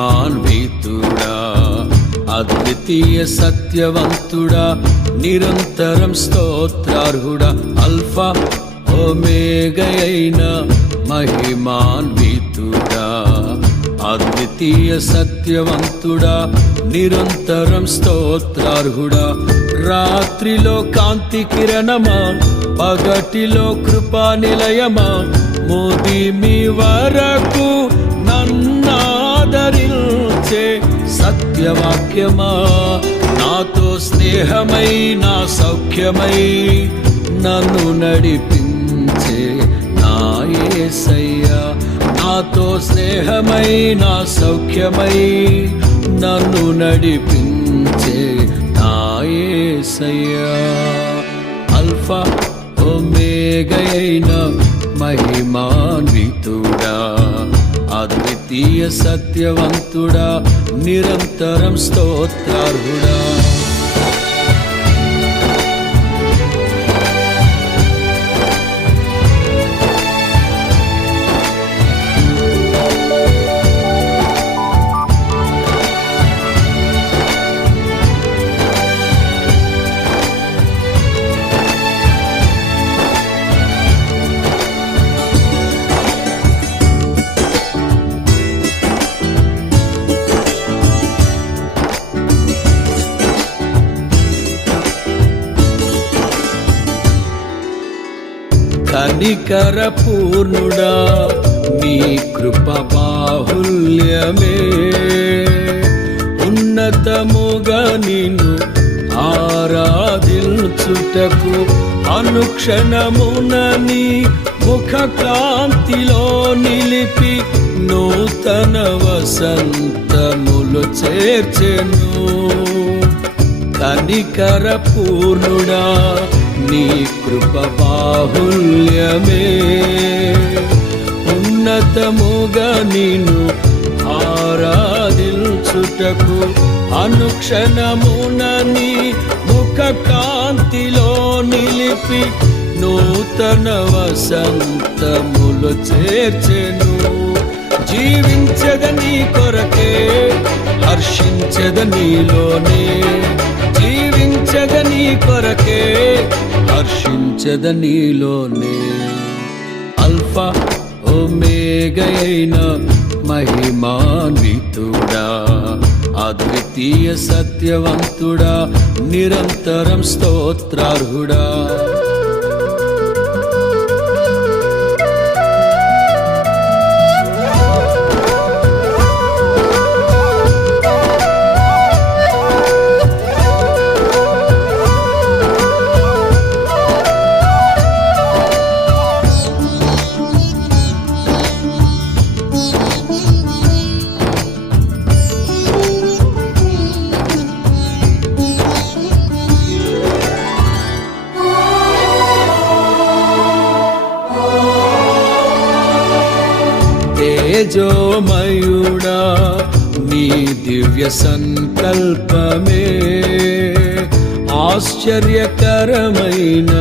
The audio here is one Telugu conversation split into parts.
మహిమాన్వితుడా అద్వితీయ సత్యవంతుడా నిరంతరం స్తోత్రార్హుడా అల్ఫా ఓమేగయైన మహిమాన్వితుడా అద్వితీయ సత్యవంతుడా నిరంతరం స్తోత్రార్హుడా. రాత్రిలో కాంతి కిరణమా పగటిలో కృపా నిలయమా మోది మీ వరకు నన్నాదరించే సత్యవాక్యమా? నాతో స్నేహమై నా సౌఖ్యమై నన్ను నడిపించే నా యేసయ్యా నాతో స్నేహమై నా సౌఖ్యమై నన్ను నడిపించే నా యేసయ్యా అల్ఫా ఒమేగైన మహిమా ద్వితీయ సత్యవంతుడా నిరంతరం స్తోత్రార్హుడా. కనికర పూర్ణుడా నీ కృప బాహుల్యమే ఉన్నతముగా నిన్ను ఆరాధించుటకు అనుక్షణమునని ముఖ కాంతిలో నిలిపి నూతన వసంతములు చేర్చెను. కనికర పూర్ణుడా కృపబాహుల్యమే ఉన్నతముగా నిన్ను ఆరాధించుటకు అనుక్షణమునని ముఖ కాంతిలో నిలిపి నూతన వసంతములు చేర్చెను. జీవించద నీ కొరకే హర్షించద నీలోనే జీవించద నీ కొరకే హర్షించద నీలోనే. అల్ఫా ఓమేగైన మహిమాన్వితుడా అద్వితీయ సత్యవంతుడా నిరంతరం స్తోత్రార్హుడా. తేజోమయుడా నీ దివ్య సంకల్పమే. ఆశ్చర్యకరమైన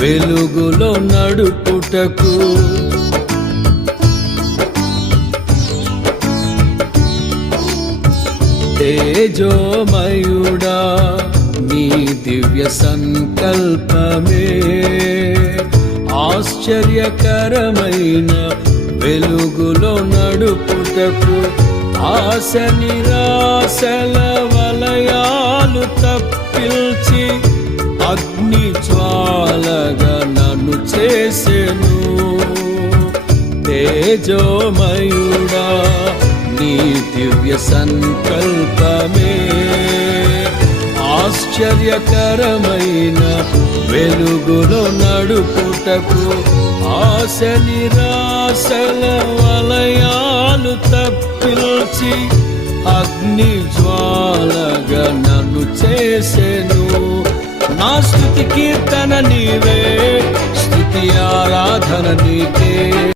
వెలుగులో నడుపుటకు. తేజోమయుడా నీ దివ్య సంకల్పమే. ఆశ్చర్యకరమైన వెలుగులో నడుపుటకు ఆశ నిరాశల వలయాలు తప్పిల్చి అగ్ని జ్వాలగా నన్ను చేసెను. తేజోమయుడా నీ దివ్య సంకల్పమే. ఆశ్చర్యకరమైన వెలుగులో నడుపుటకు ఆశ నిరాశల వలయాలు తప్పిల్చి అగ్ని జ్వాలగా నన్ను చేసెను. నా స్థుతి కీర్తన నీవే స్థుతి ఆరాధన నీకే.